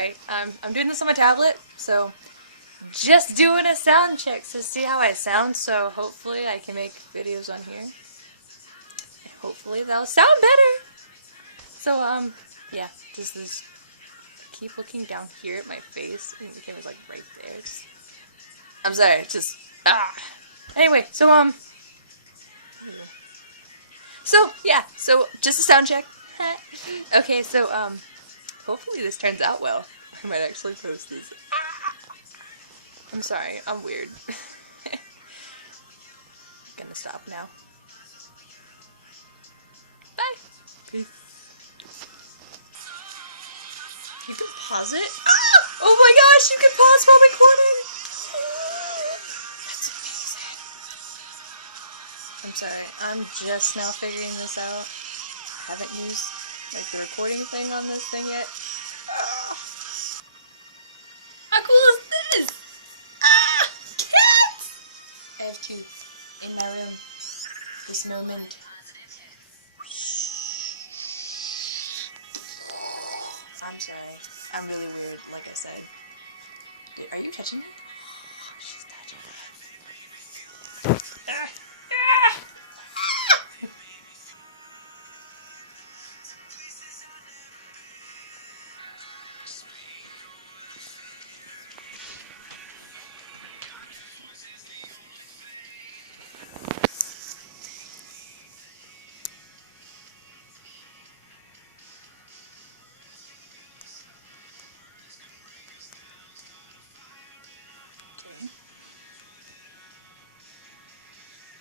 sorry. I'm doing this on my tablet, so just doing a sound check to see how I sound, so hopefully I can make videos on here. And hopefully they'll sound better. So, yeah, this is... keep looking down here at my face, and the camera's like right there. I'm sorry, just... Anyway, so, yeah, so, just a sound check. Okay, so, hopefully this turns out well. I might actually post this. I'm sorry, I'm weird. Gonna stop now. Bye. Peace. You can pause it? Oh my gosh, you can pause while recording! That's amazing. I'm sorry, I'm just now figuring this out. Haven't used like the recording thing on this thing yet. How cool is this? Cats! I have two in my room. This moment. I'm sorry. I'm really weird, like I said. Dude, are you catching me?